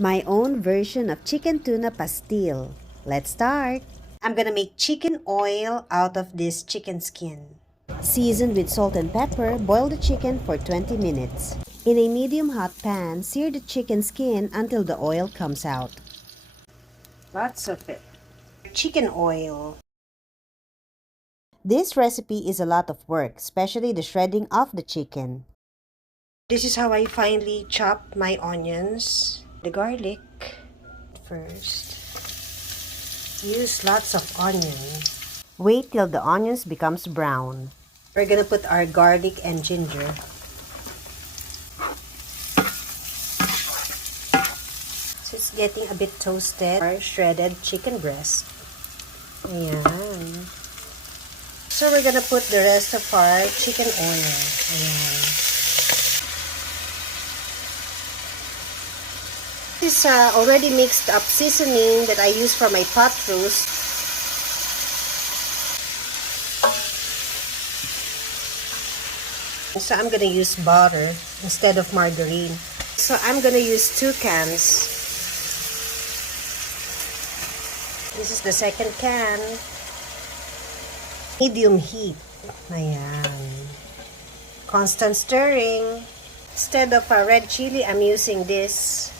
My own version of chicken tuna pastil. Let's start. I'm gonna make chicken oil out of this chicken skin. Season with salt and pepper, boil the chicken for 20 minutes. In a medium hot pan, sear the chicken skin until the oil comes out. Lots of it. Chicken oil. This recipe is a lot of work, especially the shredding of the chicken. This is how I finally chop my onions. The garlic first. Use lots of onion. Wait till the onions becomes brown. We're gonna put our garlic and ginger. So it's getting a bit toasted. Our shredded chicken breast. Ayan. So we're gonna put the rest of our chicken oil. Ayan. This is already mixed up seasoning that I use for my pot roast. So I'm gonna use butter instead of margarine. So I'm gonna use 2 cans. This is the second can. Medium heat. Ayan. Constant stirring. Instead of a red chili, I'm using this.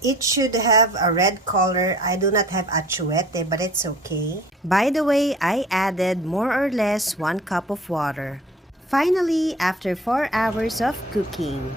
It should have a red color. I do not have achuete, but it's okay. By the way, I added more or less 1 cup of water. Finally, after 4 hours of cooking.